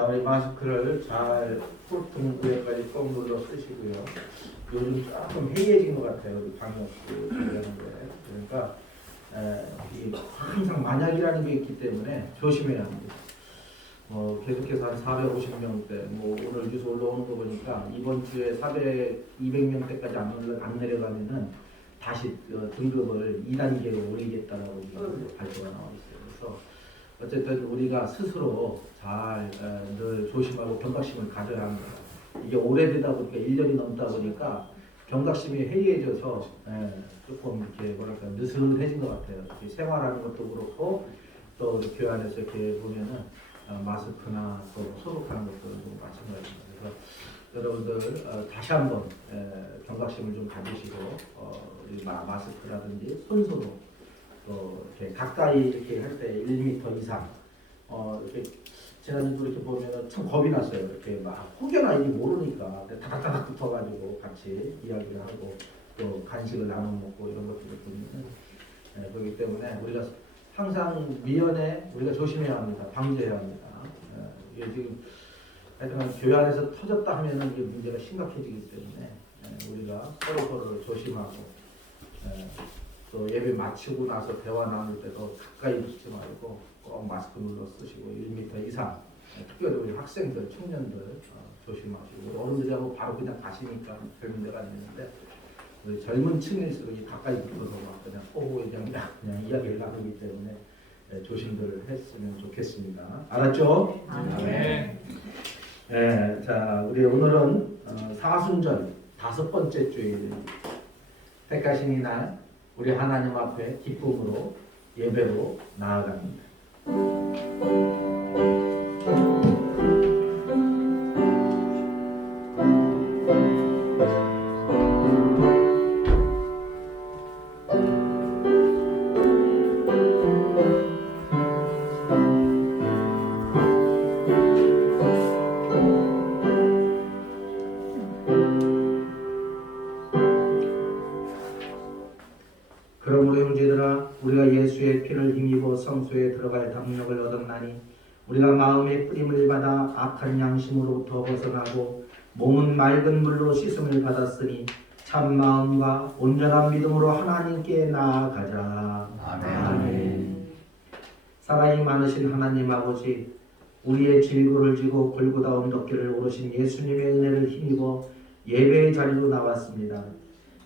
자, 우리 마스크를 잘 폴통 위에까지 꼭 눌러 쓰시고요. 요즘 조금 해이해진 것 같아요. 우리 방역 관련한 거에. 그러니까 이게 항상 만약이라는 게 있기 때문에 조심해야 합니다. 계속해서 한 450명대, 오늘 뉴스 올라오는 거 보니까 이번 주에 200명대까지 안 내려가면은 다시 등급을 2단계로 올리겠다라고 발표가 나와 있어요. 그래서 어쨌든 우리가 스스로 잘 늘 조심하고 경각심을 가져야 합니다. 이게 오래되다 보니까 1년이 넘다 보니까 경각심이 해이해져서 조금 이렇게 느슨해진 것 같아요. 생활하는 것도 그렇고 또 교회 안에서 이렇게 보면은 마스크나 또 소독하는 것도 좀 마찬가지입니다. 그래서 여러분들 다시 한번 경각심을 좀 가지시고 우리 마스크라든지 손소독 또 이렇게 가까이 이렇게 할 때 1m 이상 이렇게 지난주도 이렇게 보면은 참 겁이 났어요. 이렇게 막 혹여나 이게 모르니까 다닥다닥 붙어가지고 같이 이야기를 하고 또 간식을 나눠 먹고 이런 것들을 보면은 그렇기 때문에 우리가 항상 미연에 우리가 조심해야 합니다. 방지해야 합니다. 이게 지금 하여튼 교회 안에서 터졌다 하면은 이게 문제가 심각해지기 때문에 우리가 서로를 조심하고 또 예배 마치고 나서 대화 나눌 때도 가까이 붙지 말고 꼭 마스크 눌러 쓰시고 1m 이상 특별히 우리 학생들, 청년들 조심하시고 어른들하고 바로 그냥 가시니까 별 문제가 안 되는데 우리 젊은 층일수록 가까이 붙어서 막 그냥 그냥 이야기를 나누기 때문에 조심들 했으면 좋겠습니다. 알았죠? 네. 네. 자, 우리 오늘은 사순절 5번째 주일 택하신 이날 우리 하나님 앞에 기쁨으로 예배로 나아갑니다. 그러므로 형제들아 우리가 예수의 피를 힘입어 성소에 들어갈 담력을 얻었나니 우리가 마음의 뿌림을 받아 악한 양심으로부터 벗어나고 몸은 맑은 물로 씻음을 받았으니 참 마음과 온전한 믿음으로 하나님께 나아가자. 아멘. 사랑이 많으신 하나님 아버지, 우리의 질고를 지고 골고다 언덕길을 오르신 예수님의 은혜를 힘입어 예배의 자리로 나왔습니다.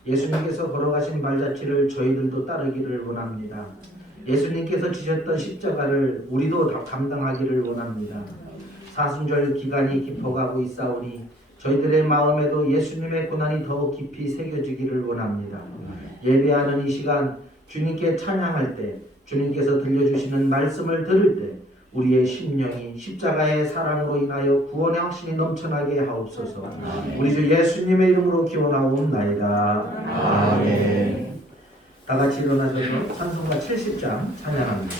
예수님께서 걸어가신 발자취를 저희들도 따르기를 원합니다. 예수님께서 지셨던 십자가를 우리도 다 감당하기를 원합니다. 사순절 기간이 깊어가고 있사오니 저희들의 마음에도 예수님의 고난이 더욱 깊이 새겨지기를 원합니다. 예배하는 이 시간 주님께 찬양할 때 주님께서 들려주시는 말씀을 들을 때 우리의 심령이 십자가의 사랑으로 인하여 구원의 확신이 넘쳐나게 하옵소서. 우리 주 예수님의 이름으로 기원하옵나이다. 아멘. 다 같이 일어나셔서 찬송가 70장 찬양합니다.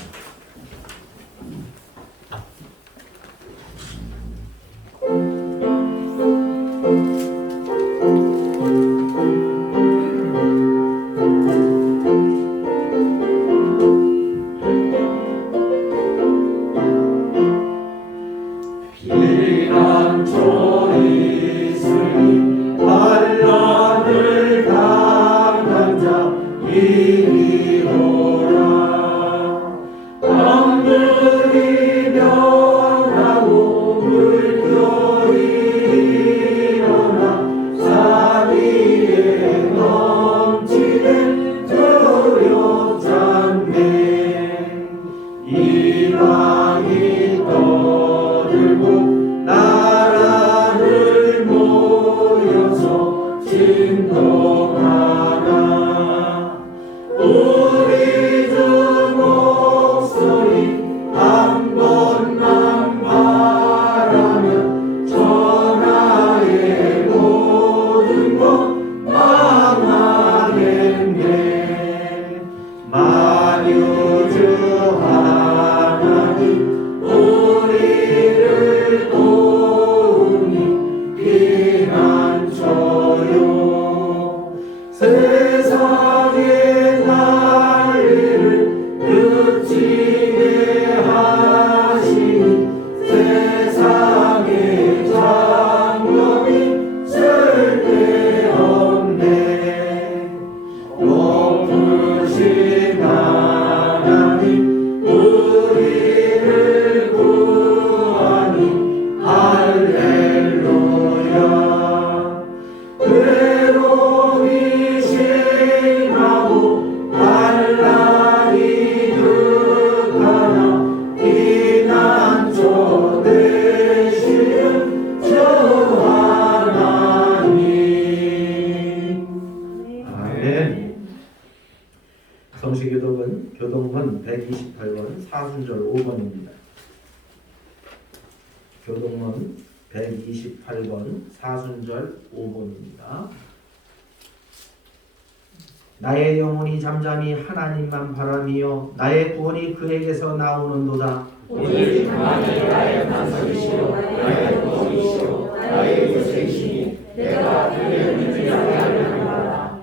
이방이 떠들고 나라 교동문 128번 사순절 5번입니다. 나의 영혼이 잠잠히 하나님만 바라며 나의 구원이 그에게서 나오는도다. 오직 그만이 나의 반석이시요 나의 구원이시요 나의 요새이시니 내가 그의 믿음을 하려니와.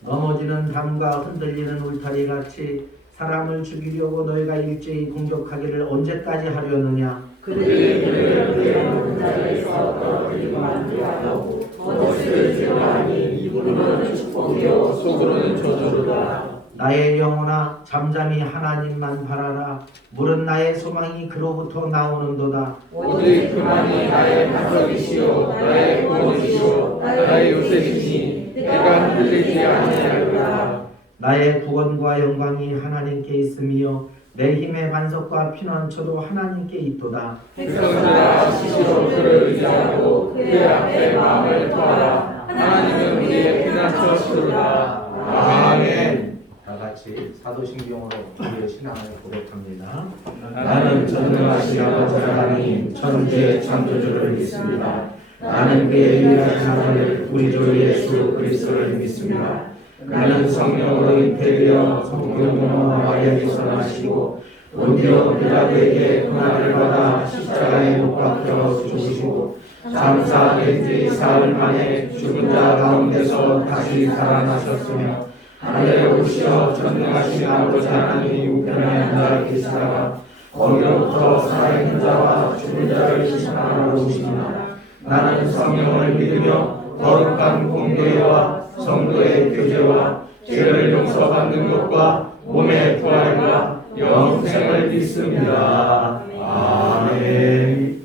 넘어지는 담과 흔들리는 울타리 같이 사람을 죽이려고 너희가 일제히 공격하기를 언제까지 하려느냐. 그들이 그를 그의 높은 자리에서 떨어뜨리고 만들하고 겉을 드러나니 입으로는 축복이요 속으로는 저주로다. 나의 영혼아 잠잠히 하나님만 바라라. 물은 나의 소망이 그로부터 나오는도다. 오직 그만이 나의 반석이시요 나의 구원이시요 나의 요새이시니 내가 흔들리지 아니하리로다. 나의 구원과 영광이 하나님께 있으며 내 힘의 반석과 피난처도 하나님께 있도다. 백성들아 스스로 그를 의지하고 그의 앞에 마음을 터라. 하나님은 우리의 피난처시로다. 아멘. 다 같이 사도신경으로 우리의 신앙을 고백합니다. 나는 전능하신 아버지 하나님 천지의 창조주를 믿습니다. 나는 그의 유일한 아들 우리 주 예수 그리스도를 믿습니다. 나는 성령으로 잉태되어 성경모와 마리아에서 나시고 본디오 빌라도에게 고난을 받아 십자가에 못 박혀 죽으시고 장사된 지 사흘 만에 죽은 자 가운데서 다시 살아나셨으며 하늘에 오시어 전능하신 아버지 하나님이 우편에 앉아 계시다가 거기로부터 살아있는 자와 죽은 자를 심판하러 오십니다. 나는 성령을 믿으며 거룩한 공교회와 성도의 교제와 죄를 용서받는 것과 몸의 부활과 영생을 믿습니다. 아멘.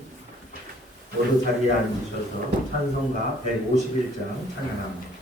모두 자리에 앉으셔서 찬송가 151장 찬양합니다.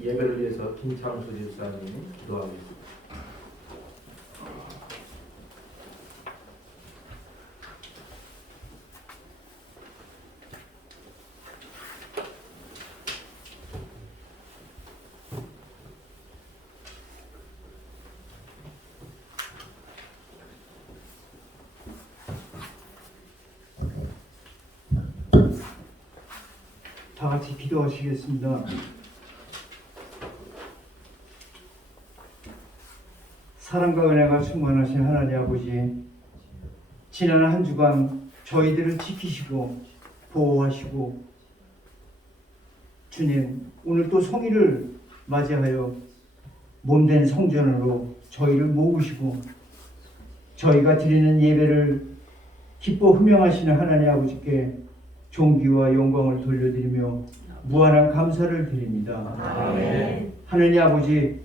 예배를 위해서 김창수 집사님이 기도하겠습니다. 다 같이 기도하시겠습니다. 사랑과 은혜가 충만하신 하나님 아버지, 지난 한 주간 저희들을 지키시고 보호하시고 주님, 오늘 또 성일을 맞이하여 몸된 성전으로 저희를 모으시고 저희가 드리는 예배를 기뻐 흠명하시는 하나님 아버지께 존귀와 영광을 돌려드리며 무한한 감사를 드립니다. 아멘. 하느님 아버지,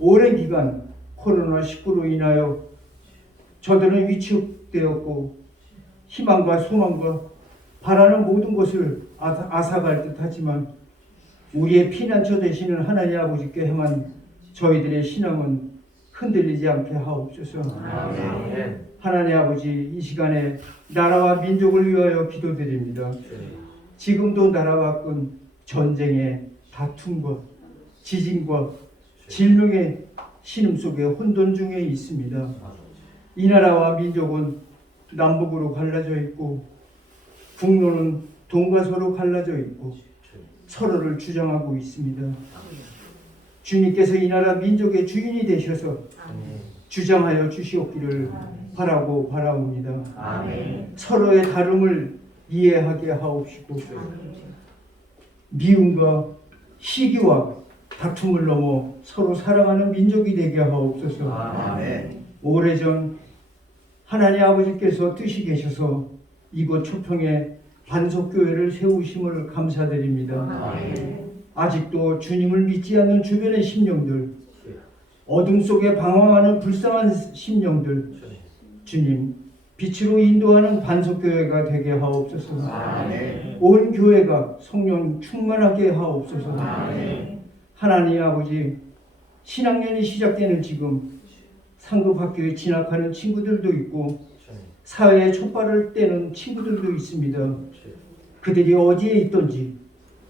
오랜 기간 코로나19로 인하여 저들은 위축되었고 희망과 소망과 바라는 모든 것을 앗아갈 듯하지만 우리의 피난처 되시는 하나님 아버지께 향한 저희들의 신앙은 흔들리지 않게 하옵소서. 아멘. 하나님 아버지, 이 시간에 나라와 민족을 위하여 기도드립니다. 지금도 나라와 끈 전쟁의 다툼과 지진과 질병의 신음 속에 혼돈 중에 있습니다. 이 나라와 민족은 남북으로 갈라져 있고 북로는 동과 서로 갈라져 있고 서로를 주장하고 있습니다. 주님께서 이 나라 민족의 주인이 되셔서 주장하여 주시옵기를 바라고 바라옵니다. 아멘. 서로의 다름을 이해하게 하옵시고 미움과 시기와 다툼을 넘어 서로 사랑하는 민족이 되게 하옵소서. 아멘. 오래전 하나님 아버지께서 뜻이 계셔서 이곳 초평에 반석교회를 세우심을 감사드립니다. 아멘. 아직도 주님을 믿지 않는 주변의 심령들, 어둠 속에 방황하는 불쌍한 심령들, 주님 빛으로 인도하는 반석교회가 되게 하옵소서. 아멘. 온 교회가 성령 충만하게 하옵소서. 아멘. 하나님 아버지, 신학년이 시작되는 지금 상급 학교에 진학하는 친구들도 있고 사회에 촛발을 떼는 친구들도 있습니다. 그들이 어디에 있든지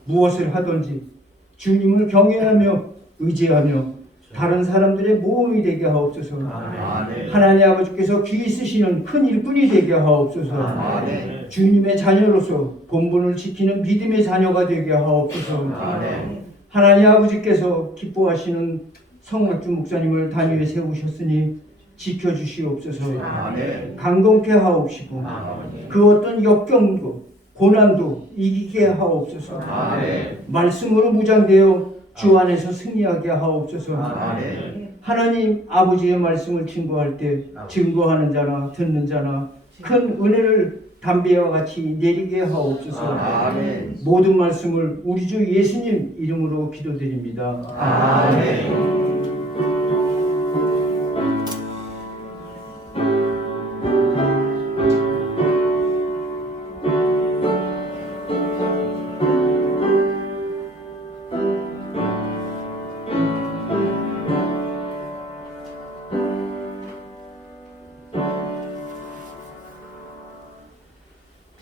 무엇을 하든지 주님을 경외하며 의지하며 다른 사람들의 모험이 되게 하옵소서. 아멘. 하나님 아버지께서 귀히 쓰시는 큰 일꾼이 되게 하옵소서. 아멘. 주님의 자녀로서 본분을 지키는 믿음의 자녀가 되게 하옵소서. 아멘. 하나님 아버지께서 기뻐하시는 성락주 목사님을 단위에 세우셨으니 지켜주시옵소서. 아멘. 강건케 하옵시고 아멘. 그 어떤 역경도 고난도 이기게 하옵소서. 아멘. 말씀으로 무장되어 주 안에서 승리하게 하옵소서. 아멘. 하나님 아버지의 말씀을 증거할 때 증거하는 자나 듣는 자나 큰 은혜를 담배와 같이 내리게 하옵소서. 아멘. 모든 말씀을 우리 주 예수님 이름으로 기도드립니다. 아멘.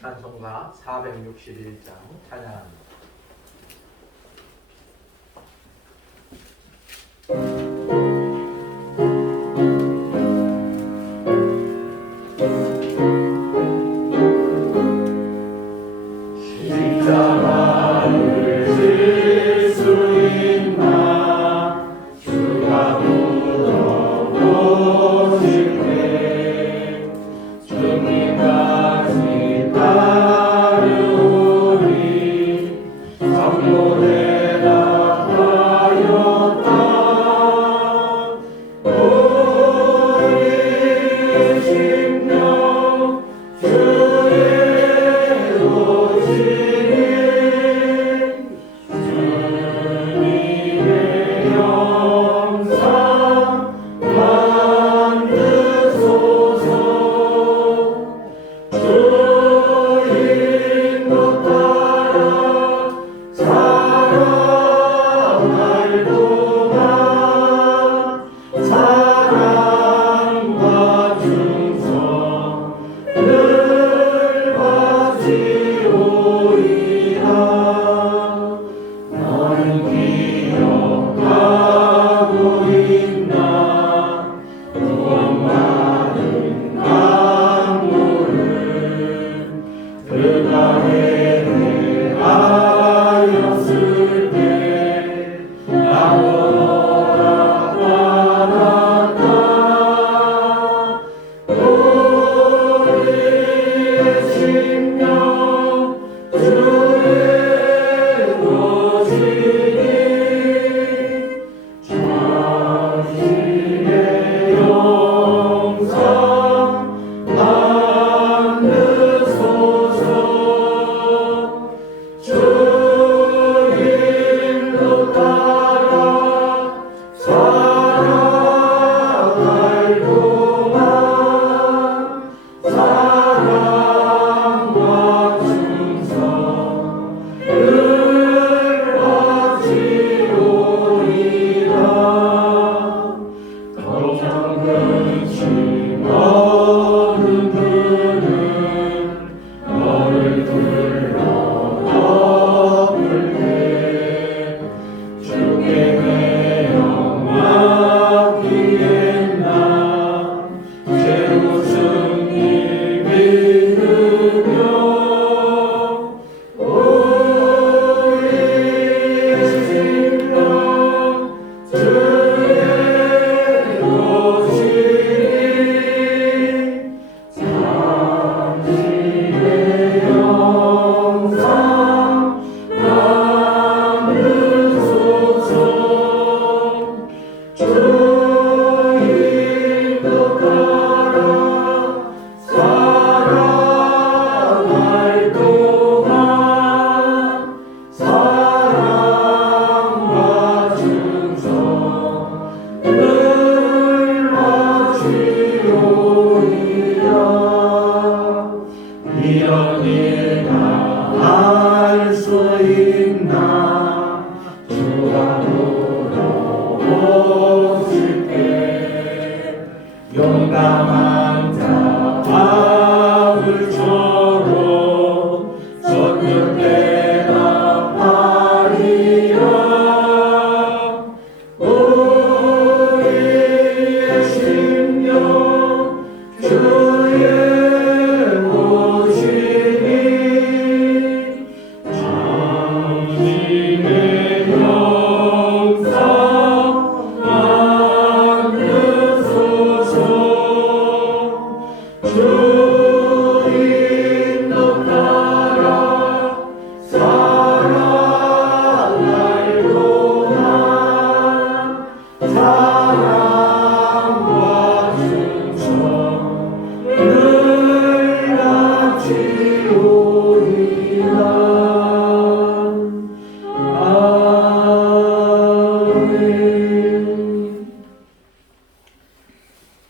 찬송가 461장 찬양합니다. 그가 회개하여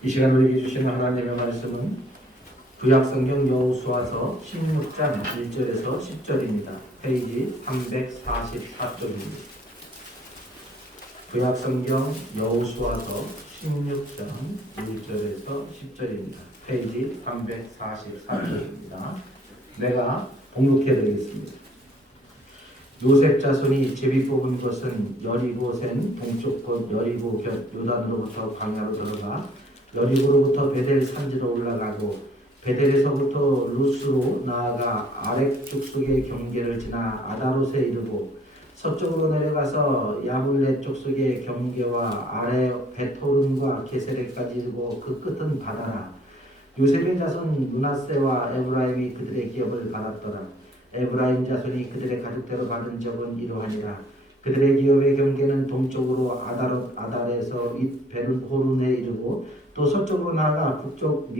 이 시간 우리에게 주시는 하나님의 말씀은 구약성경 여호수아서 16장 1절에서 10절입니다. 페이지 344쪽입니다. 구약성경 여호수아서 16장 1절에서 10절입니다. 페이지 344쪽입니다. 내가 봉독해드리겠습니다. 요셉 자손이 제비 뽑은 것은 여리고센 동쪽 곳 여리고 곁 요단으로부터 광야로 들어가 여리고로부터 베델 산지로 올라가고 베델에서부터 루스로 나아가 아렉 족속의 경계를 지나 아다롯에 이르고 서쪽으로 내려가서 야블레 족속의 경계와 아래 베토른과 게세레까지 이르고 그 끝은 바다라. 요셉의 자손 므낫세와 에브라임이 그들의 기업을 받았더라. 에브라임 자손이 그들의 가족대로 받은 적은 이러하니라. 그들의 기업의 경계는 동쪽으로 아달에서 윗 베르호른에 이르고 또 서쪽으로 나아가 북쪽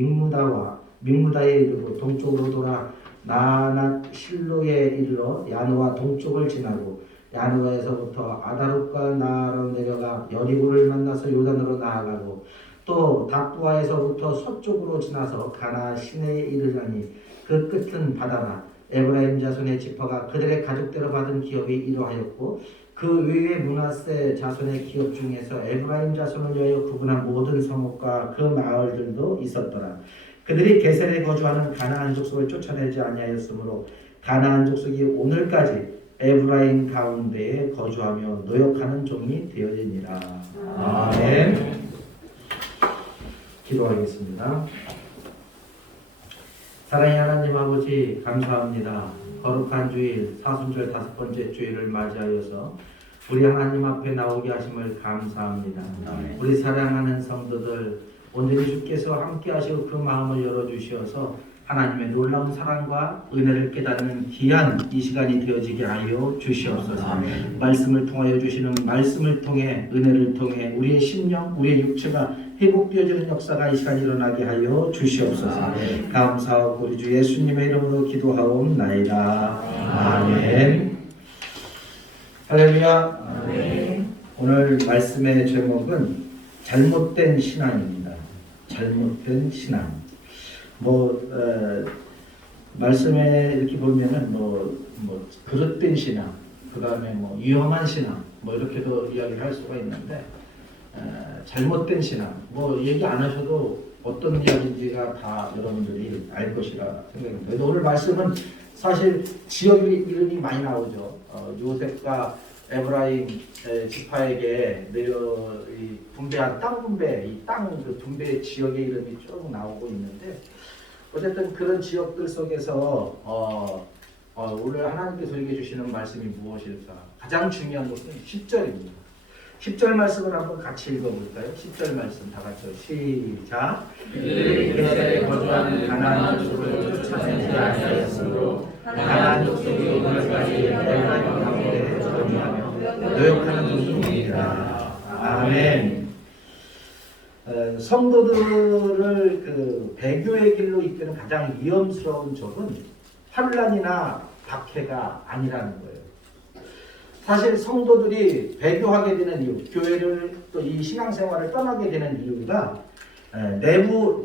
믹무다에 이르고 동쪽으로 돌아 나낫 실로에 이르러 야노아 동쪽을 지나고 야노아에서부터 아다롯과 나아로 내려가 여리고를 만나서 요단으로 나아가고 또 답부아에서부터 서쪽으로 지나서 가나 시내에 이르려니 그 끝은 바다라. 에브라임 자손의 지파가 그들의 가족대로 받은 기업이 이러하였고 그 외에 므낫세 자손의 기업 중에서 에브라임 자손을 위하여 구분한 모든 성읍과 그 마을들도 있었더라. 그들이 게셀에 거주하는 가나안 족속을 쫓아내지 아니하였으므로 가나안 족속이 오늘까지 에브라임 가운데에 거주하며 노역하는 종이 되어지니라. 아멘. 기도하겠습니다. 사랑의 하나님 아버지 감사합니다. 거룩한 주일 사순절 5번째 주일을 맞이하여서 우리 하나님 앞에 나오게 하심을 감사합니다. 우리 사랑하는 성도들 온전히 주께서 함께 하시고 그 마음을 열어주시어서 하나님의 놀라운 사랑과 은혜를 깨닫는 귀한 이 시간이 되어지게 하여 주시옵소서. 아멘. 말씀을 통하여 주시는 말씀을 통해 은혜를 통해 우리의 심령 우리의 육체가 회복되어지는 역사가 이 시간 일어나게 하여 주시옵소서. 아멘. 감사하고 우리 주 예수님의 이름으로 기도하옵나이다. 아멘. 할렐루야. 아멘. 오늘 말씀의 제목은 잘못된 신앙입니다. 잘못된 신앙. 말씀에 이렇게 보면은 그릇된 신앙, 그 다음에 위험한 신앙, 이렇게도 이야기를 할 수가 있는데, 잘못된 신앙, 얘기 안 하셔도 어떤 이야기인지가 다 여러분들이 알 것이라 생각합니다. 그래서 오늘 말씀은 사실 지역 이름이 많이 나오죠. 요셉과 에브라임 지파에게 분배한 땅 분배, 이 땅 그 분배 지역의 이름이 쭉 나오고 있는데, 어쨌든 그런 지역들 속에서 오늘 하나님께서 우리에게 주시는 말씀이 무엇일까? 가장 중요한 것은 10절입니다. 10절 말씀을 한번 같이 읽어볼까요? 10절 말씀 다 같이요. 시작. 그들이 게셀에 거주하는 가나안 족속을 쫓아내지 아니하였으므로 가나안 족속이 오늘까지 에브라임 가운데 거주하며 노역하는 종이니라. 아멘. 성도들을 그 배교의 길로 이끄는 가장 위험스러운 적은 환란이나 박해가 아니라는 거예요. 사실 성도들이 배교하게 되는 이유, 교회를 또 이 신앙생활을 떠나게 되는 이유가 외부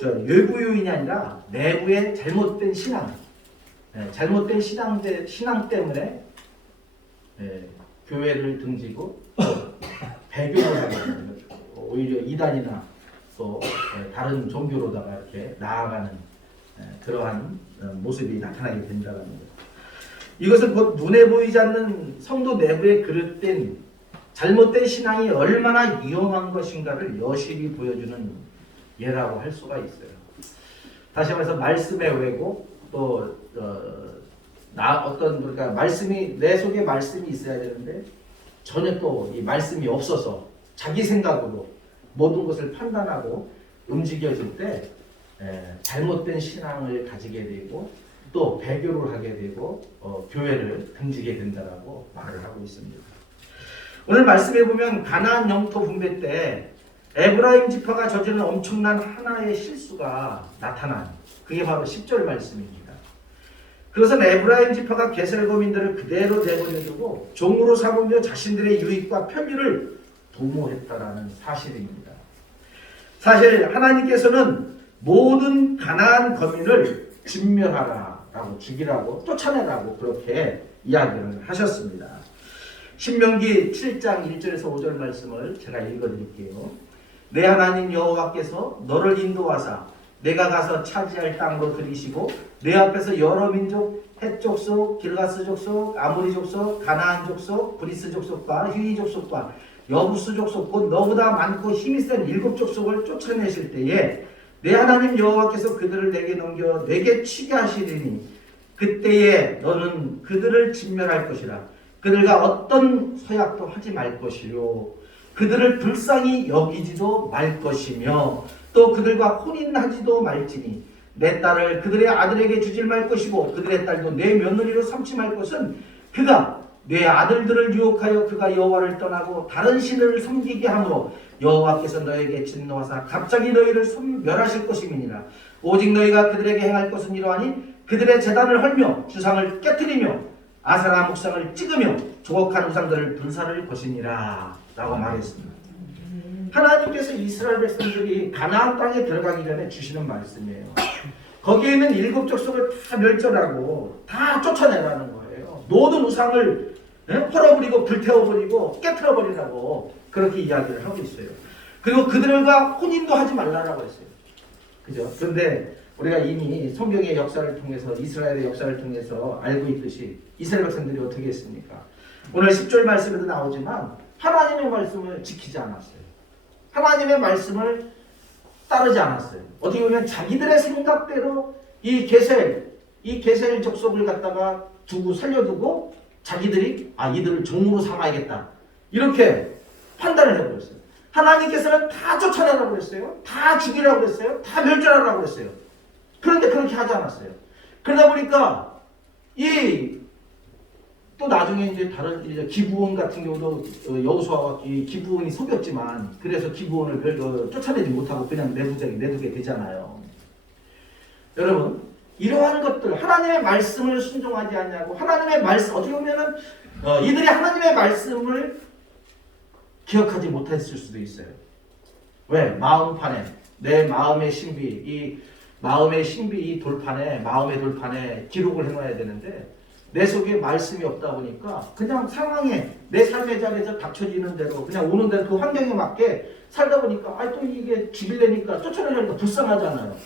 요인이 아니라 내부의 잘못된 신앙, 잘못된 신앙 때문에 교회를 등지고 배교를 하게 되는 거죠. 오히려 이단이나 또 다른 종교로다가 이렇게 나아가는 그러한 모습이 나타나게 된다는 거죠. 이것은 곧 눈에 보이지 않는 성도 내부에 그릇된 잘못된 신앙이 얼마나 위험한 것인가를 여실히 보여주는 예라고 할 수가 있어요. 다시 말해서 말씀의 왜곡, 또 그러니까 말씀이 내 속에 말씀이 있어야 되는데 전혀 또 이 말씀이 없어서 자기 생각으로 모든 것을 판단하고 움직여질 때 잘못된 신앙을 가지게 되고 또 배교를 하게 되고 교회를 등지게 된다라고 말을 하고 있습니다. 오늘 말씀해 보면 가나안 영토 분배 때 에브라임 지파가 저지른 엄청난 하나의 실수가 나타난 그게 바로 10절 말씀입니다. 그것은 에브라임 지파가 게셀 거민들을 그대로 내버려 두고 종으로 삼으며 자신들의 유익과 편리를 도모했다라는 사실입니다. 사실 하나님께서는 모든 가나안 거민을 진멸하라라고 죽이라고 쫓아내라고 그렇게 이야기를 하셨습니다. 신명기 7장 1절에서 5절 말씀을 제가 읽어드릴게요. 내 하나님 여호와께서 너를 인도하사 내가 가서 차지할 땅으로 들이시고 내 앞에서 여러 민족 헷 족속, 길가스 족속, 아모리 족속, 가나안 족속, 브리스 족속과 휘위 족속과 여부스 족속 곧 너보다 많고 힘이 센 7 족속을 쫓아내실 때에 내 하나님 여호와께서 그들을 내게 넘겨 내게 치게 하시리니 그때에 너는 그들을 진멸할 것이라. 그들과 어떤 서약도 하지 말 것이요 그들을 불쌍히 여기지도 말 것이며 또 그들과 혼인하지도 말지니 내 딸을 그들의 아들에게 주질 말 것이고 그들의 딸도 내 며느리로 삼지 말 것은 그가 내 아들들을 유혹하여 그가 여호와를 떠나고 다른 신을 섬기게 하므로 여호와께서 너에게 진노하사 갑자기 너희를 멸하실 것임이니라. 오직 너희가 그들에게 행할 것은 이러하니 그들의 제단을 헐며 주상을 깨뜨리며 아세라 목상을 찍으며 조각한 우상들을 불사를 것이니라 라고 말했습니다. 하나님께서 이스라엘 백성들이 가나안 땅에 들어가기 전에 주시는 말씀이에요. 거기에 있는 7 족속을 다 멸절하고 다 쫓아내라는 거예요. 모든 우상을 헐어버리고 불태워버리고 깨트려버리라고 그렇게 이야기를 하고 있어요. 그리고 그들과 혼인도 하지 말라라고 했어요. 그죠? 그런데 우리가 이미 성경의 역사를 통해서 이스라엘의 역사를 통해서 알고 있듯이 이스라엘 백성들이 어떻게 했습니까? 오늘 10절 말씀에도 나오지만 하나님의 말씀을 지키지 않았어요. 하나님의 말씀을 따르지 않았어요. 어떻게 보면 자기들의 생각대로 이 게셀 족속을 갖다가 살려두고 자기들이 이들을 종으로 삼아야겠다 이렇게 판단을 해버렸어요. 하나님께서는 다 쫓아내라고 그랬어요. 다 죽이라고 그랬어요. 다 멸절하라고 그랬어요. 그런데 그렇게 하지 않았어요. 그러다 보니까 또 나중에 이제 다른 기브온 같은 경우도 여호수아와 기브온이 속였지만 그래서 기브온을 쫓아내지 못하고 그냥 내두게 되잖아요. 여러분 이러한 것들 하나님의 말씀을 순종하지 않냐고 하나님의 말씀 어떻게 보면은 이들이 하나님의 말씀을 기억하지 못했을 수도 있어요. 왜? 마음판에 내 마음의 신비 이 돌판에 마음의 돌판에 기록을 해놔야 되는데 내 속에 말씀이 없다 보니까 그냥 상황에 내 삶의 자리에서 닥쳐지는 대로 그냥 오는 대로 그 환경에 맞게 살다 보니까 또 이게 죽이려니까 쫓아내려니까 불쌍하잖아요.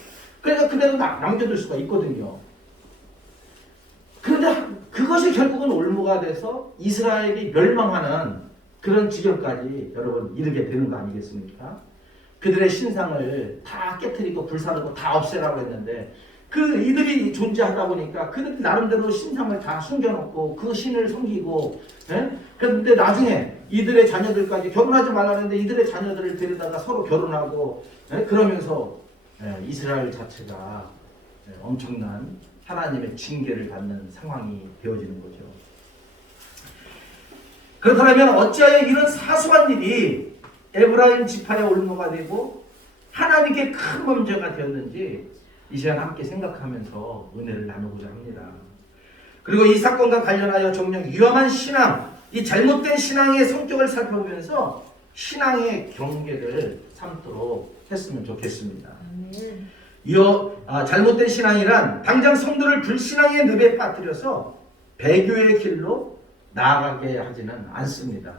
그러니까 그대로 남겨둘 수가 있거든요. 그런데 그것이 결국은 올무가 돼서 이스라엘이 멸망하는 그런 지경까지 여러분 이르게 되는 거 아니겠습니까? 그들의 신상을 다 깨트리고 불사르고 다 없애라고 했는데 이들이 존재하다 보니까 그들 나름대로 신상을 다 숨겨놓고 그 신을 섬기고 그런데 나중에 이들의 자녀들까지 결혼하지 말라는데 이들의 자녀들을 데려다가 서로 결혼하고 그러면서 이스라엘 자체가 엄청난 하나님의 징계를 받는 상황이 되어지는 거죠. 그렇다면 어찌하여 이런 사소한 일이 에브라임 지파의 올무가 되고 하나님께 큰 범죄가 되었는지 이 시간 함께 생각하면서 은혜를 나누고자 합니다. 그리고 이 사건과 관련하여 정녕 위험한 신앙, 이 잘못된 신앙의 성격을 살펴보면서 신앙의 경계를 삼도록 했으면 좋겠습니다. 잘못된 신앙이란 당장 성도를 불신앙의 늪에 빠뜨려서 배교의 길로 나아가게 하지는 않습니다.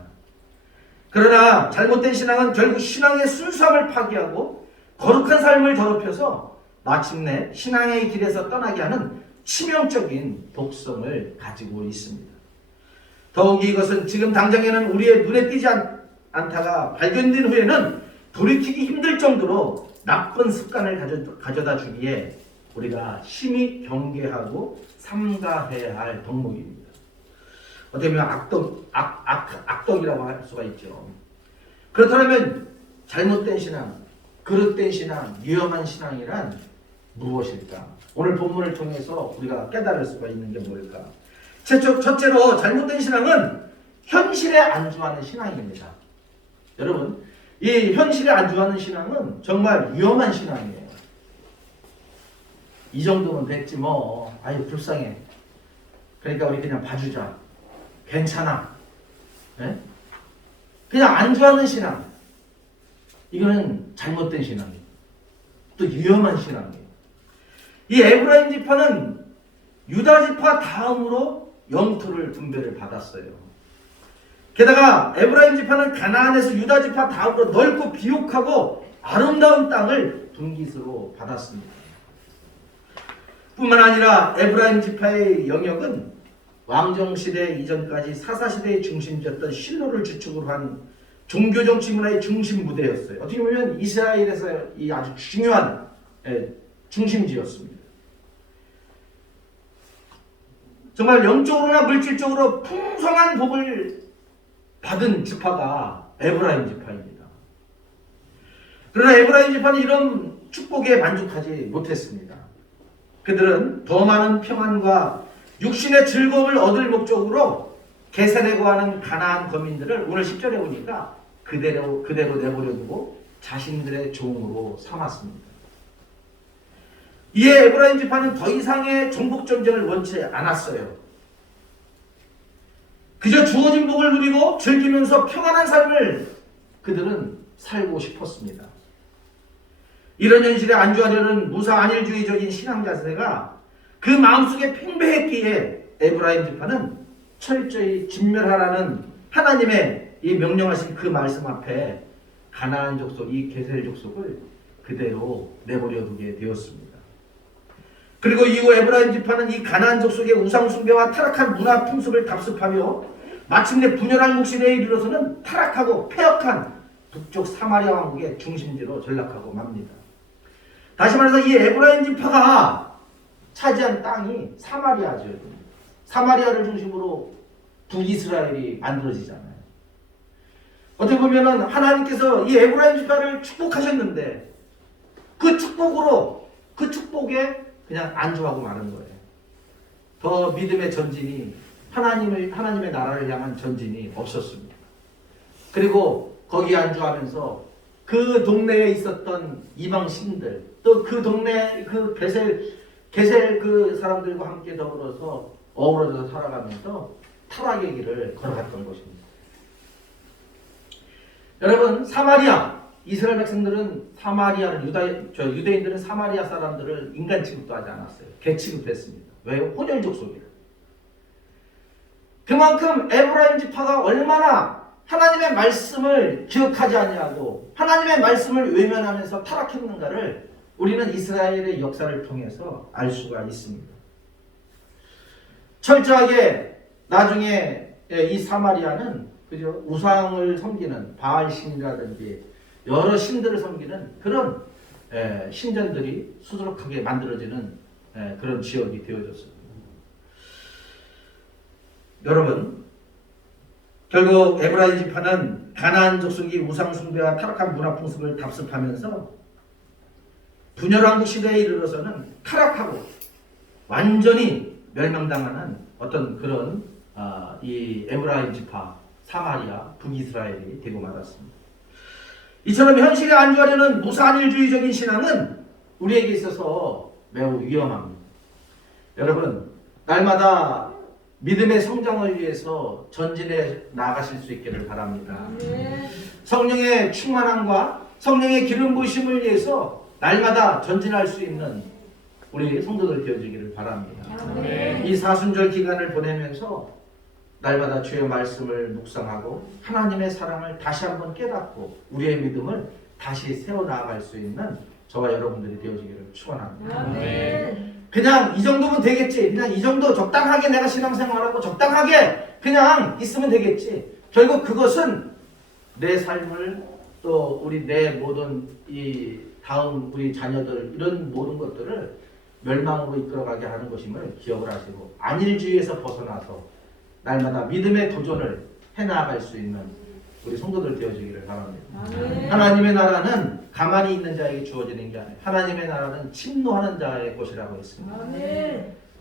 그러나 잘못된 신앙은 결국 신앙의 순수함을 파괴하고 거룩한 삶을 더럽혀서 마침내 신앙의 길에서 떠나게 하는 치명적인 독성을 가지고 있습니다. 더욱이 이것은 지금 당장에는 우리의 눈에 띄지 않다가 발견된 후에는 돌이키기 힘들 정도로 나쁜 습관을 가져다 주기에 우리가 심히 경계하고 삼가해야 할 덕목입니다. 어떻게 보면 악덕이라고 할 수가 있죠. 그렇다면 잘못된 신앙, 그릇된 신앙, 위험한 신앙이란 무엇일까? 오늘 본문을 통해서 우리가 깨달을 수가 있는 게 뭘까? 첫째로 잘못된 신앙은 현실에 안주하는 신앙입니다. 여러분, 이 현실에 안주하는 신앙은 정말 위험한 신앙이에요. 이 정도면 됐지 뭐. 아유 불쌍해. 그러니까 우리 그냥 봐주자. 괜찮아. 네? 그냥 안주하는 신앙. 이거는 잘못된 신앙이에요. 또 위험한 신앙이에요. 이 에브라임 지파는 유다 지파 다음으로 영토를 분배를 받았어요. 게다가 에브라임 지파는 가나안에서 유다 지파 다음으로 넓고 비옥하고 아름다운 땅을 분깃으로 받았습니다. 뿐만 아니라 에브라임 지파의 영역은 왕정시대 이전까지 사사시대의 중심지였던 실로를 주축으로 한 종교정치 문화의 중심 무대였어요. 어떻게 보면 이스라엘에서 이 아주 중요한 중심지였습니다. 정말 영적으로나 물질적으로 풍성한 복을 받은 지파가 에브라임 지파입니다. 그러나 에브라임 지파는 이런 축복에 만족하지 못했습니다. 그들은 더 많은 평안과 육신의 즐거움을 얻을 목적으로 게셀에 거하는 가나안 거민들을 오늘 10절에 보니까 그대로 내버려 두고 자신들의 종으로 삼았습니다. 이에 에브라임 지파는 더 이상의 종복 전쟁을 원치 않았어요. 그저 주어진 복을 누리고 즐기면서 평안한 삶을 그들은 살고 싶었습니다. 이런 현실에 안주하려는 무사안일주의적인 신앙 자세가 그 마음속에 팽배했기에 에브라임 지파는 철저히 진멸하라는 하나님의 이 명령하신 그 말씀 앞에 가나안 족속, 이 게셀 족속을 그대로 내버려 두게 되었습니다. 그리고 이후 에브라임 지파는 이 가나안 족속의 우상 숭배와 타락한 문화 풍습을 답습하며 마침내 분열한 묵시대에 이르러서는 타락하고 폐역한 북쪽 사마리아 왕국의 중심지로 전락하고 맙니다. 다시 말해서 이 에브라임 지파가 차지한 땅이 사마리아죠. 사마리아를 중심으로 북이스라엘이 만들어지잖아요. 어떻게 보면은 하나님께서 이 에브라임 지파를 축복하셨는데 그 축복에 그냥 안주하고 마는 거예요. 더 믿음의 전진이 하나님의 나라를 향한 전진이 없었습니다. 그리고 거기에 안주하면서 그 동네에 있었던 이방 신들, 또 그 동네 그 게셀 그 사람들과 함께 더불어서 어우러져서 살아가면서 타락의 길을 걸어갔던 것입니다. 여러분, 사마리아, 이스라엘 백성들은 유대인들은 사마리아 사람들을 인간 취급도 하지 않았어요. 개 취급했습니다. 왜요? 혼혈 족속이라. 그만큼 에브라임 지파가 얼마나 하나님의 말씀을 기억하지 아니하고 하나님의 말씀을 외면하면서 타락했는가를 우리는 이스라엘의 역사를 통해서 알 수가 있습니다. 철저하게 나중에 이 사마리아는 그죠? 우상을 섬기는 바알 신이라든지 여러 신들을 섬기는 그런 신전들이 수두룩하게 만들어지는 그런 지역이 되어졌습니다. 여러분, 결국 에브라임 지파는 가나안 족속이 우상 숭배와 타락한 문화 풍습을 답습하면서 분열왕국 시대에 이르러서는 타락하고 완전히 멸망당하는 어떤 그런 이 에브라임 지파, 사마리아, 북이스라엘이 되고 말았습니다. 이처럼 현실에 안주하려는 무사안일주의적인 신앙은 우리에게 있어서 매우 위험합니다. 여러분, 날마다 믿음의 성장을 위해서 전진해 나가실 수 있기를 바랍니다. 성령의 충만함과 성령의 기름 부으심을 위해서 날마다 전진할 수 있는 우리 성도들 되어지기를 바랍니다. 이 사순절 기간을 보내면서 날마다 주의 말씀을 묵상하고 하나님의 사랑을 다시 한번 깨닫고 우리의 믿음을 다시 세워나갈 수 있는 저와 여러분들이 되어지기를 축원합니다. 그냥 이 정도면 되겠지. 그냥 이 정도 적당하게 내가 신앙생활하고 적당하게 그냥 있으면 되겠지. 결국 그것은 내 삶을 또 우리 내 모든 이 다음 우리 자녀들 이런 모든 것들을 멸망으로 이끌어가게 하는 것임을 기억을 하시고 안일주의에서 벗어나서 날마다 믿음의 도전을 해나갈 수 있는 우리 성도들 되어지기를 바랍니다. 하나님의 나라는 가만히 있는 자에게 주어지는 게 아니에요. 하나님의 나라는 침노하는 자의 것이라고 했습니다.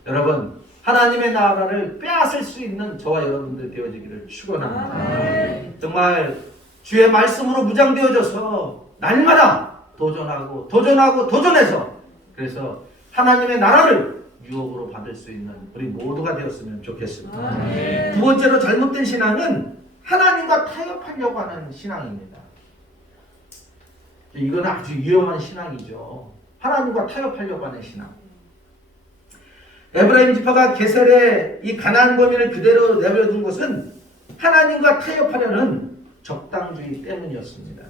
여러분 하나님의 나라를 빼앗을 수 있는 저와 여러분들 되어지기를 축원합니다. 정말 주의 말씀으로 무장되어져서 날마다 도전하고 도전해서 그래서 하나님의 나라를 유업으로 받을 수 있는 우리 모두가 되었으면 좋겠습니다. 두 번째로 잘못된 신앙은 하나님과 타협하려고 하는 신앙입니다. 이건 아주 위험한 신앙이죠. 하나님과 타협하려고 하는 신앙. 에브라임 지파가 게셀의 이 가나안 거민을 그대로 내버려둔 것은 하나님과 타협하려는 적당주의 때문이었습니다.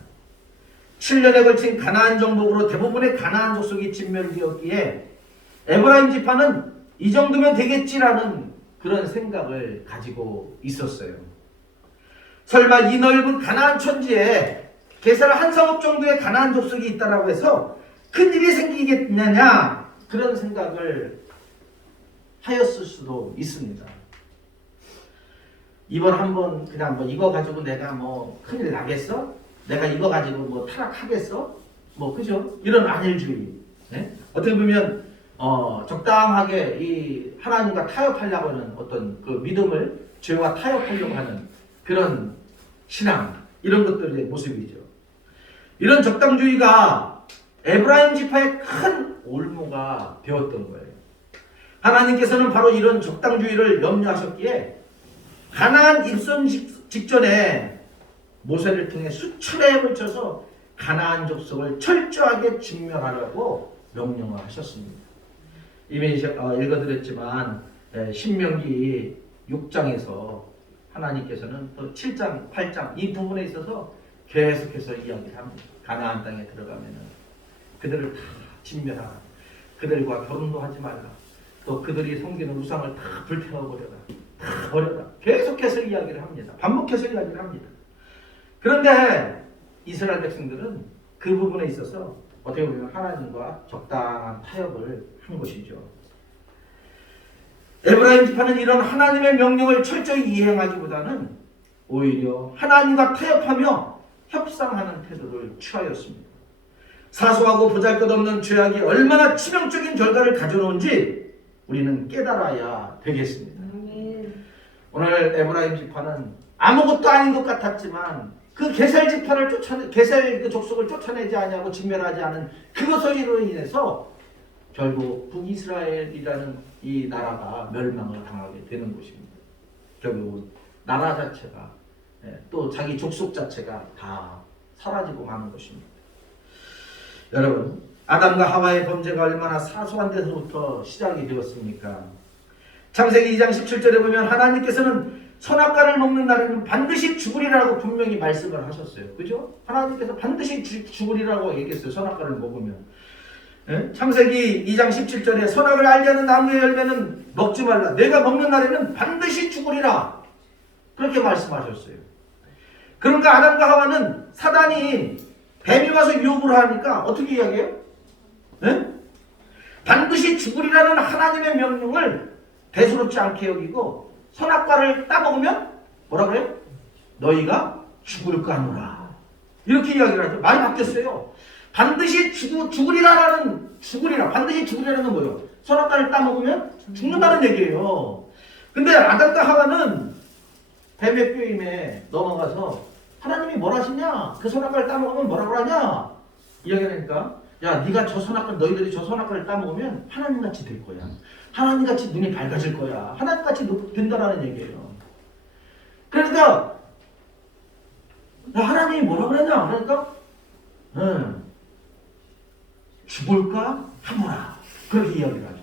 7년에 걸친 가나안 정복으로 대부분의 가나안 족속이 진멸되었기에 에브라임 지파는 이 정도면 되겠지라는 그런 생각을 가지고 있었어요. 설마 이 넓은 가나안 천지에 게살 한 성읍 정도의 가나안 족속이 있다라고 해서 큰일이 생기겠느냐 그런 생각을 하였을 수도 있습니다. 이번 한번 그냥 뭐 이거 가지고 내가 뭐 큰일 나겠어? 내가 이거 가지고 뭐 타락하겠어? 뭐 그죠? 이런 안일주의. 네? 어떻게 보면 적당하게 이 하나님과 타협하려고 하는 어떤 그 믿음을 죄와 타협하려고 하는 그런 신앙 이런 것들의 모습이죠. 이런 적당주의가 에브라임 지파의 큰 올무가 되었던 거예요. 하나님께서는 바로 이런 적당주의를 염려하셨기에 가나안 입성 직전에 모세를 통해 수차례에 걸쳐서 가나안 족속을 철저하게 진멸하려고 명령을 하셨습니다. 이미 읽어드렸지만 신명기 6장에서 하나님께서는 또 7장, 8장 이 부분에 있어서 계속해서 이야기를 합니다. 가나안 땅에 들어가면은 그들을 다 진멸하라. 그들과 결혼도 하지 말라. 또 그들이 섬기는 우상을 다 불태워버려라. 다 버려라. 계속해서 이야기를 합니다. 반복해서 이야기를 합니다. 그런데 이스라엘 백성들은 그 부분에 있어서 어떻게 보면 하나님과 적당한 타협을 한 것이죠. 에브라임 지파는 이런 하나님의 명령을 철저히 이행하기보다는 오히려 하나님과 타협하며 협상하는 태도를 취하였습니다. 사소하고 보잘것없는 죄악이 얼마나 치명적인 결과를 가져오는지 우리는 깨달아야 되겠습니다. 오늘 에브라임 지파는 아무것도 아닌 것 같았지만 그 게셀 지파를 게셀 그 족속을 쫓아내지 아니하고 진멸하지 않은 그것으로 인해서 결국 북이스라엘이라는 이 나라가 멸망을 당하게 되는 것입니다. 결국은 나라 자체가 또 자기 족속 자체가 다 사라지고 마는 것입니다. 여러분, 아담과 하와의 범죄가 얼마나 사소한 데서부터 시작이 되었습니까? 창세기 2장 17절에 보면 하나님께서는 선악과를 먹는 날에는 반드시 죽으리라고 분명히 말씀을 하셨어요. 그죠? 하나님께서 반드시 죽으리라고 얘기했어요. 선악과를 먹으면. 창세기 2장 17절에 선악을 알게 하는 나무의 열매는 먹지 말라. 내가 먹는 날에는 반드시 죽으리라. 그렇게 말씀하셨어요. 그러니까 아담과 하와는 사단이 뱀이 와서 유혹을 하니까 어떻게 이야기해요? 반드시 죽으리라는 하나님의 명령을 대수롭지 않게 여기고 선악과를 따먹으면 뭐라 그래요? 너희가 죽을 까노라. 이렇게 이야기를 하죠. 말이 바뀌었어요. 반드시 죽으리라. 반드시 죽으리라는 건 뭐예요? 선악과를 따먹으면 죽는다는 얘기예요. 근데 아담과 하와는 뱀의 꾀임에 넘어가서 하나님이 뭘 하시냐? 그 선악과를 따먹으면 뭐라고 하냐? 이야기하니까 야, 네가 저 선악과 너희들이 저 선악과를 따먹으면 하나님같이 될 거야. 하나님같이 눈이 밝아질 거야. 하나님같이 된다라는 얘기예요. 그러니까 하나님이 뭐라고 그랬냐? 그러니까 죽을까 하노라. 그렇게 이야기를 하죠.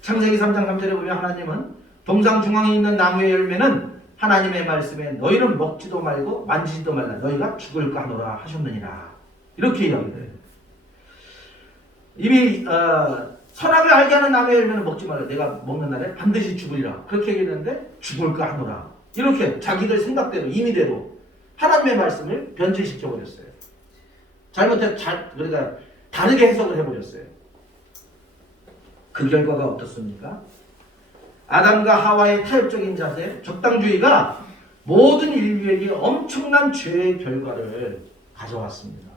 창세기 3장 3절에 보면 하나님은 동상 중앙에 있는 나무의 열매는 하나님의 말씀에 너희는 먹지도 말고 만지지도 말라. 너희가 죽을까 하노라 하셨느니라. 이렇게 이야기를 해요. 이미 선악을 알게 하는 나무의 열매는 먹지 말라. 내가 먹는 날에 반드시 죽으리라. 그렇게 얘기했는데 죽을까 하노라. 이렇게 자기들 생각대로 임의대로 하나님의 말씀을 변질시켜 버렸어요. 그러니까 다르게 해석을 해버렸어요. 그 결과가 어떻습니까? 아담과 하와의 타협적인 자세, 적당주의가 모든 인류에게 엄청난 죄의 결과를 가져왔습니다.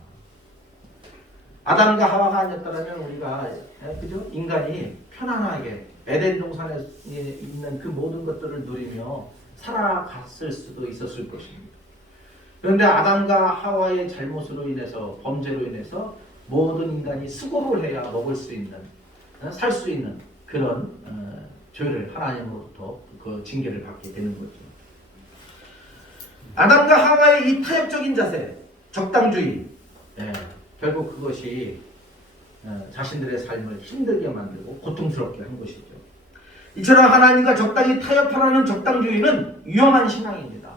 아담과 하와가 아니었다면 우리가 그죠? 인간이 편안하게 에덴 동산에 있는 그 모든 것들을 누리며 살아갔을 수도 있었을 것입니다. 그런데 아담과 하와의 잘못으로 인해서 범죄로 인해서 모든 인간이 수고를 해야 먹을 수 있는 살 수 있는 그런 죄를 하나님으로부터 그 징계를 받게 되는 거죠. 아담과 하와의 이 타협적인 자세, 적당주의, 결국 그것이 자신들의 삶을 힘들게 만들고 고통스럽게 한 것이죠. 이처럼 하나님과 적당히 타협하라는 적당주의는 위험한 신앙입니다.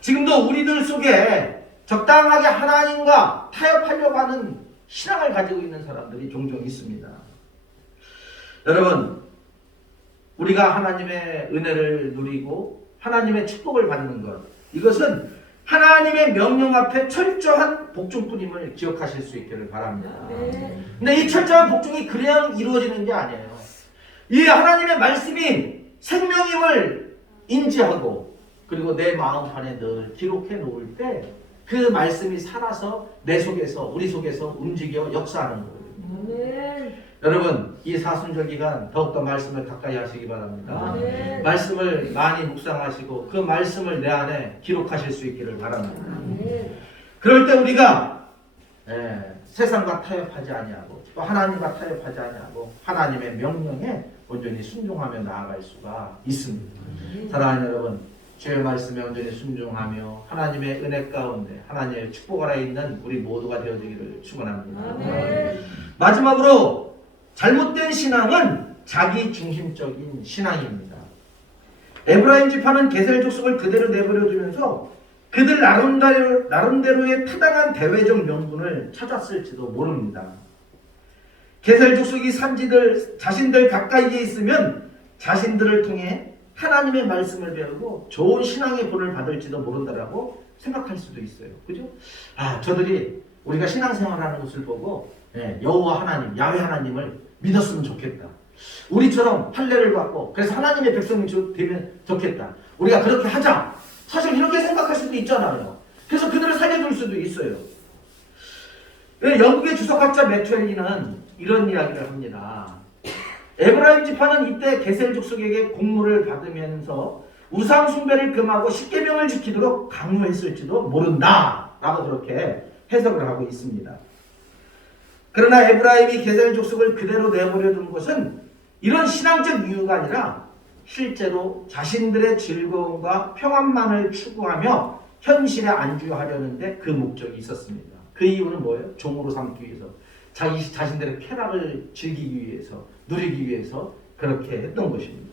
지금도 우리들 속에 적당하게 하나님과 타협하려고 하는 신앙을 가지고 있는 사람들이 종종 있습니다. 여러분, 우리가 하나님의 은혜를 누리고 하나님의 축복을 받는 것, 이것은 하나님의 명령 앞에 철저한 복종뿐임을 기억하실 수 있기를 바랍니다. 근데 이 철저한 복종이 그냥 이루어지는 게 아니에요. 이 하나님의 말씀이 생명임을 인지하고 그리고 내 마음판에 늘 기록해 놓을 때 그 말씀이 살아서 내 속에서 우리 속에서 움직여 역사하는 거예요. 여러분, 이 사순절 기간 더욱더 말씀을 가까이 하시기 바랍니다. 말씀을 많이 묵상하시고 그 말씀을 내 안에 기록하실 수 있기를 바랍니다. 그럴 때 우리가 세상과 타협하지 아니하고 또 하나님과 타협하지 아니하고 하나님의 명령에 온전히 순종하며 나아갈 수가 있습니다. 사랑하는 여러분, 주의 말씀에 온전히 순종하며 하나님의 은혜 가운데 하나님의 축복 아래 있는 우리 모두가 되어지기를 축원합니다. 마지막으로 잘못된 신앙은 자기 중심적인 신앙입니다. 에브라임 지파는 게셀 족속을 그대로 내버려 두면서 그들 나름대로의 타당한 대외적 명분을 찾았을지도 모릅니다. 게셀 족속이 자신들 가까이에 있으면 자신들을 통해 하나님의 말씀을 배우고 좋은 신앙의 본을 받을지도 모른다라고 생각할 수도 있어요. 그죠? 저들이 우리가 신앙생활하는 것을 보고 여호와 하나님, 야훼 하나님을 믿었으면 좋겠다. 우리처럼 할례를 받고 그래서 하나님의 백성이 되면 좋겠다. 우리가 그렇게 하자. 사실 이렇게 생각할 수도 있잖아요. 그래서 그들을 살려줄 수도 있어요. 영국의 주석학자 매트웰리는 이런 이야기를 합니다. 에브라임 지파는 이때 게셀 족속에게 공물을 받으면서 우상 숭배를 금하고 십계명을 지키도록 강요했을지도 모른다 라고 그렇게 해석을 하고 있습니다. 그러나 에브라임이 게셀 족속을 그대로 내버려 둔 것은 이런 신앙적 이유가 아니라 실제로 자신들의 즐거움과 평안만을 추구하며 현실에 안주하려는데 그 목적이 있었습니다. 그 이유는 뭐예요? 종으로 삼기 위해서, 자신들의 쾌락을 즐기기 위해서, 누리기 위해서 그렇게 했던 것입니다.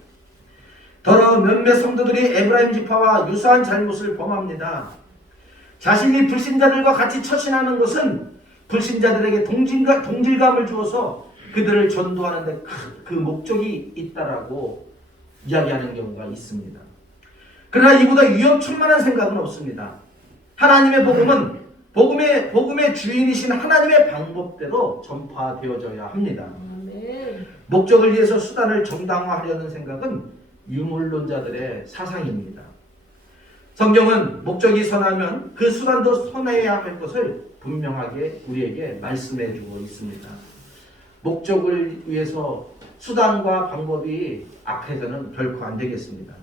더러 몇몇 성도들이 에브라임 지파와 유사한 잘못을 범합니다. 자신이 불신자들과 같이 처신하는 것은 불신자들에게 동질감을 주어서 그들을 전도하는 데 그 목적이 있다라고 이야기하는 경우가 있습니다. 그러나 이보다 위험천만한 생각은 없습니다. 하나님의 복음은 복음의 주인이신 하나님의 방법대로 전파되어져야 합니다. 목적을 위해서 수단을 정당화하려는 생각은 유물론자들의 사상입니다. 성경은 목적이 선하면 그 수단도 선해야 할 것을 분명하게 우리에게 말씀해 주고 있습니다. 목적을 위해서 수단과 방법이 악해서는 결코 안 되겠습니다.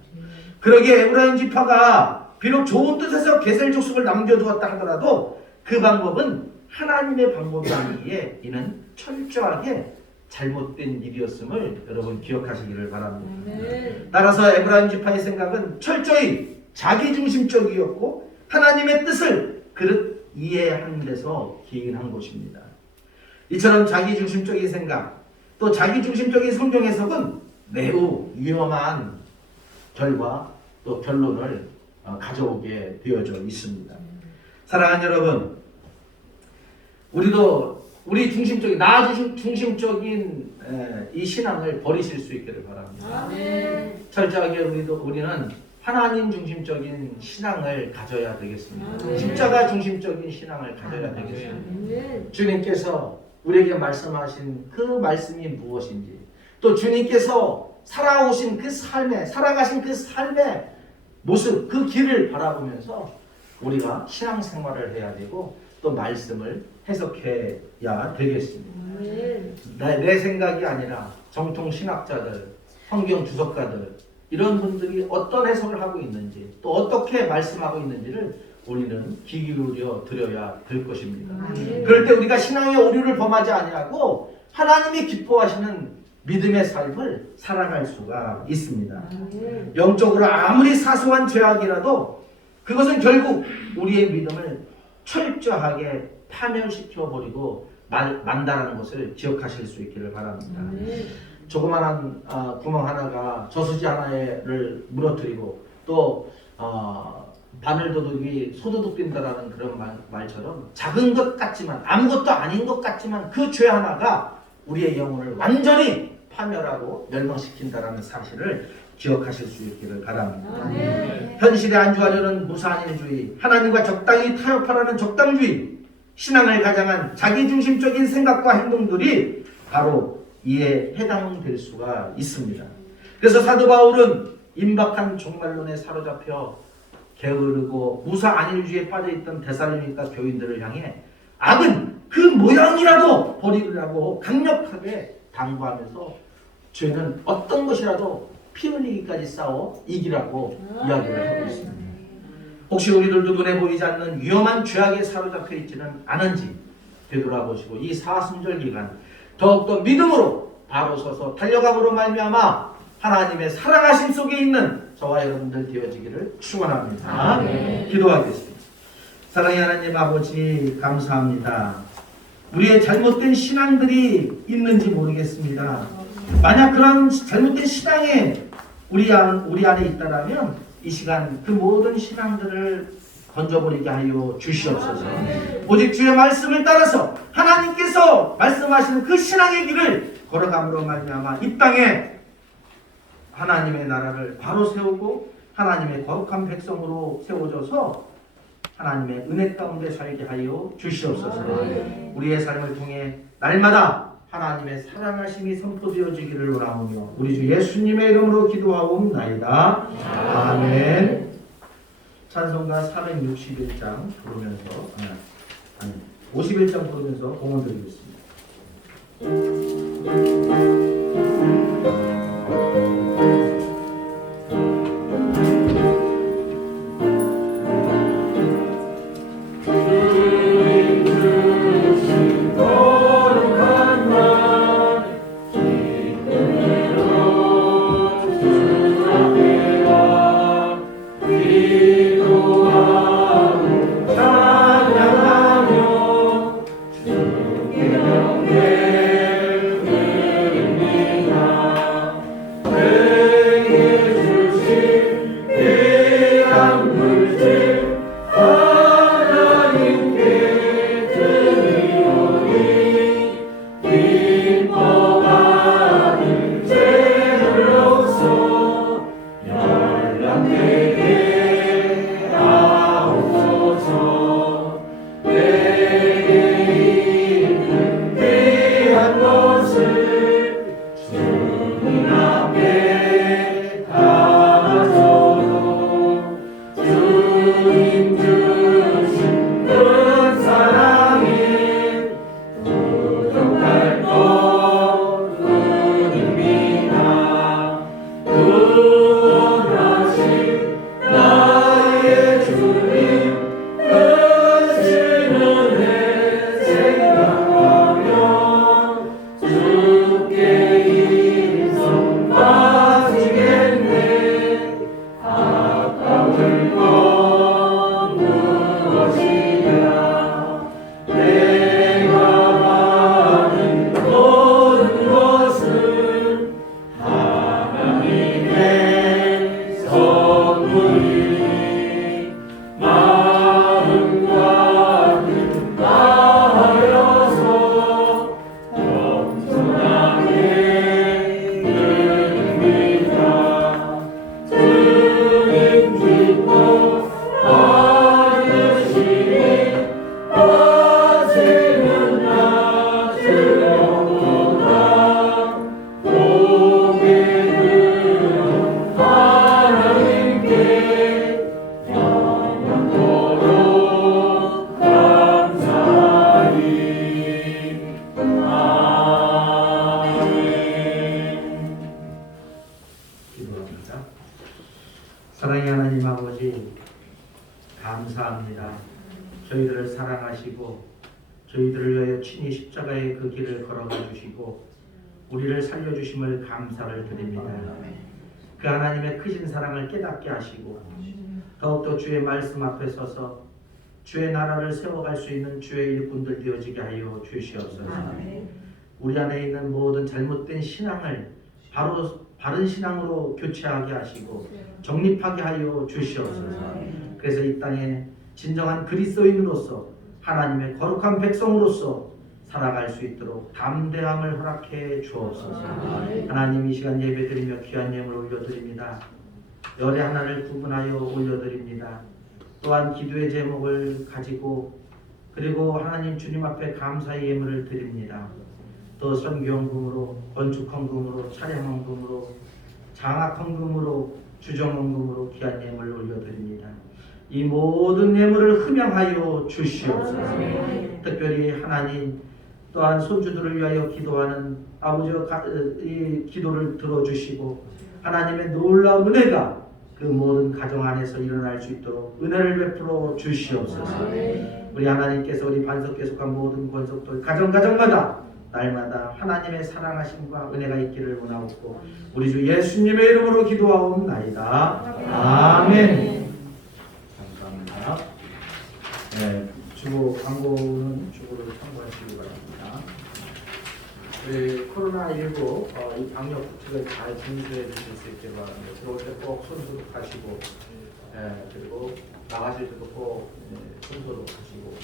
그러기에 에브라임 지파가 비록 좋은 뜻에서 게셀 족속을 남겨두었다 하더라도 그 방법은 하나님의 방법이 아니기에 이는 철저하게 잘못된 일이었음을 여러분 기억하시기를 바랍니다. 따라서 에브라임 지파의 생각은 철저히 자기중심적이었고 하나님의 뜻을 그릇 이해하는 데서 기인한 것입니다. 이처럼 자기중심적인 생각, 또 자기중심적인 성경 해석은 매우 위험한 결과 또 결론을 가져오게 되어져 있습니다. 사랑하는 여러분, 우리도 우리 중심적인 나 중심적인 이 신앙을 버리실 수 있기를 바랍니다. 철저하게 우리는 하나님 중심적인 신앙을 가져야 되겠습니다. 십자가 중심적인 신앙을 가져야 되겠습니다. 주님께서 우리에게 말씀하신 그 말씀이 무엇인지, 또 주님께서 살아가신 그 삶의 모습, 그 길을 바라보면서 우리가 신앙생활을 해야 되고 또 말씀을 해석해야 되겠습니다. 내 생각이 아니라 정통 신학자들, 성경 주석가들 이런 분들이 어떤 해석을 하고 있는지 또 어떻게 말씀하고 있는지를 우리는 귀 기울여 드려야 될 것입니다. 그럴 때 우리가 신앙의 오류를 범하지 아니하고 하나님이 기뻐하시는 믿음의 삶을 살아갈 수가 있습니다. 영적으로 아무리 사소한 죄악이라도 그것은 결국 우리의 믿음을 철저하게 파멸시켜버리고 만다라는 것을 기억하실 수 있기를 바랍니다. 조그만한 구멍 하나가 저수지 하나를 무너뜨리고 또 바늘도둑이 소도둑 빈다라는 그런 말처럼 작은 것 같지만 아무것도 아닌 것 같지만 그 죄 하나가 우리의 영혼을 완전히 파멸하고 멸망시킨다라는 사실을 기억하실 수 있기를 바랍니다. 현실에 안주하려는 무산일주의, 하나님과 적당히 타협하라는 적당주의, 신앙을 가장한 자기중심적인 생각과 행동들이 바로 이에 해당될 수가 있습니다. 그래서 사도 바울은 임박한 종말론에 사로잡혀 게으르고 무사안일주의에 빠져있던 데살로니가 교인들을 향해 악은 그 모양이라도 버리라고 강력하게 당부하면서 죄는 어떤 것이라도 피 흘리기까지 싸워 이기라고 이야기를 하고 있습니다. 혹시 우리들도 눈에 보이지 않는 위험한 죄악에 사로잡혀 있지는 않은지 되돌아보시고 이 사순절 기간 더욱더 믿음으로 바로 서서 달려감으로 말미암아 하나님의 사랑하심 속에 있는 저와 여러분들 되어지기를 축원합니다. 기도하겠습니다. 사랑의 하나님 아버지 감사합니다. 우리의 잘못된 신앙들이 있는지 모르겠습니다. 만약 그런 잘못된 신앙에 우리 안에 있다라면 이 시간 그 모든 신앙들을 던져버리게 하여 주시옵소서. 오직 주의 말씀을 따라서 하나님께서 말씀하시는 그 신앙의 길을 걸어감으로 말미암아 이 땅에 하나님의 나라를 바로 세우고 하나님의 거룩한 백성으로 세워져서 하나님의 은혜 가운데 살게 하여 주시옵소서. 우리의 삶을 통해 날마다 하나님의 사랑하심이 선포되어지기를 원하오며 우리 주 예수님의 이름으로 기도하옵나이다. 아멘. 찬송가 461장 부르면서 51장 부르면서 공헌 드리겠습니다. 사랑의 하나님 아버지, 감사합니다. 저희들을 사랑하시고 저희들을 위하여 친히 십자가의 그 길을 걸어가 주시고 우리를 살려주심을 감사를 드립니다. 그 하나님의 크신 사랑을 깨닫게 하시고 더욱더 주의 말씀 앞에 서서 주의 나라를 세워갈 수 있는 주의 일꾼들 되어지게 하여 주시옵소서. 우리 안에 있는 모든 잘못된 신앙을 바른 신앙으로 교체하게 하시고 정립하게 하여 주시옵소서. 그래서 이 땅에 진정한 그리스도인으로서 하나님의 거룩한 백성으로서 살아갈 수 있도록 담대함을 허락해 주옵소서. 하나님, 이 시간 예배드리며 귀한 예물 올려드립니다. 열의 하나를 구분하여 올려드립니다. 또한 기도의 제목을 가지고 그리고 하나님 주님 앞에 감사의 예물을 드립니다. 또 선교헌금으로, 건축헌금으로, 차량헌금으로, 장학헌금으로, 주정헌금으로 귀한 예물을 올려드립니다. 이 모든 예물을 흠양하여 주시옵소서. 특별히 하나님 또한 손주들을 위하여 기도하는 아버지의 이 기도를 들어주시고 하나님의 놀라운 은혜가 그 모든 가정 안에서 일어날 수 있도록 은혜를 베풀어 주시옵소서. 우리 하나님께서 우리 반석에 속한 모든 권속들 가정마다 날마다 하나님의 사랑하심과 은혜가 있기를 원하옵고 우리 주 예수님의 이름으로 기도하옵나이다. 아멘. 감사합니다. 네, 주보 광고는 주보를 참고하시기 바랍니다. 코로나19 이 방역 수칙을 잘 준수해 주실 수 있게 바랍니다. 들어올 때 꼭 손 소독하시고 그리고 나가실 때도 꼭 손 소독하시고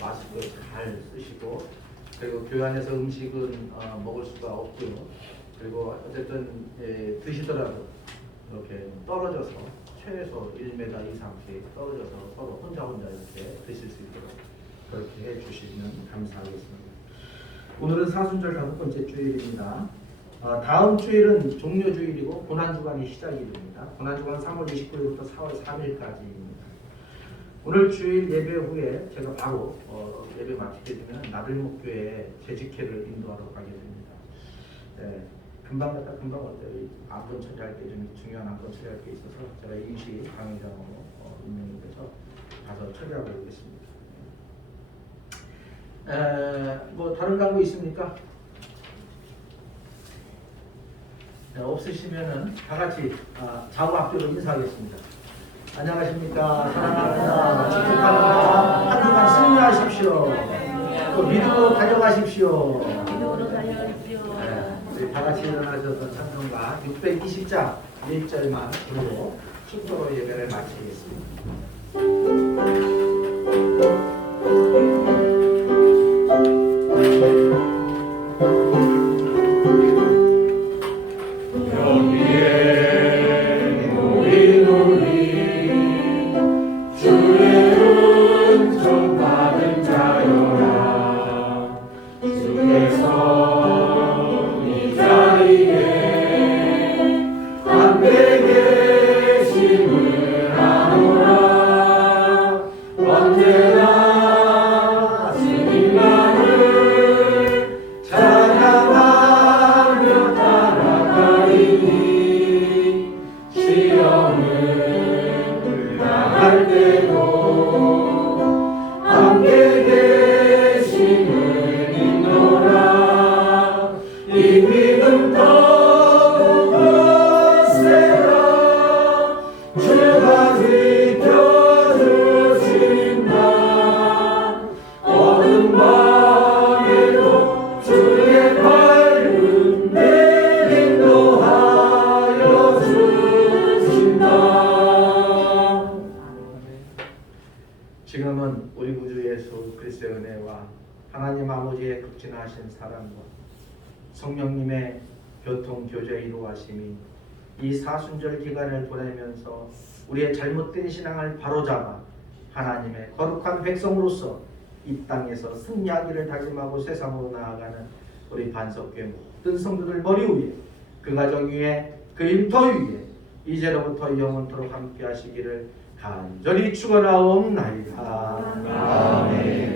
마스크 잘 쓰시고 그리고 교회 안에서 음식은 먹을 수가 없고요. 그리고 어쨌든 드시더라도 이렇게 떨어져서 최소 1m 이상씩 떨어져서 서로 혼자 이렇게 드실 수 있도록 그렇게 해주시면 감사하겠습니다. 오늘은 사순절 5번째 주일입니다. 다음 주일은 종료주일이고 고난주간이 시작이 됩니다. 고난주간 3월 29일부터 4월 3일까지입니다. 오늘 주일 예배 후에 제가 바로 예배 마치게 되면 나들목교회 재직회를 인도하러 가게 됩니다. 네, 금방 갔다 금방 왔대요. 안건 처리할 때 좀 중요한 안건 처리할 게 있어서 제가 임시 강의장으로 임명이 돼서 가서 처리하고 오겠습니다. 뭐 다른 광고 있습니까? 네, 없으시면은 다 같이 좌우 앞뒤로 인사하겠습니다. 안녕하십니까. 사랑합니다. 축복합니다. 한 주간 승리하십시오. 또 믿음으로 달려가십시오. 네, 우리 다 같이 일어나셔서 찬송가 620장 1절만 부르고 축도로 예배를 마치겠습니다. 지금은 우리 구주 예수 그리스도의 은혜와 하나님 아버지의 극진하신 사랑과 성령님의 교통 교제 이루하심이 이 사순절 기간을 보내면서 우리의 잘못된 신앙을 바로잡아 하나님의 거룩한 백성으로서 이 땅에서 승리하기를 다짐하고 세상으로 나아가는 우리 반석교회 모든 성도들 머리 위에 그 가정 위에 그 일터 위에 이제로부터 영원토록 함께 하시기를 간절히 축원하옵나이다. 아멘.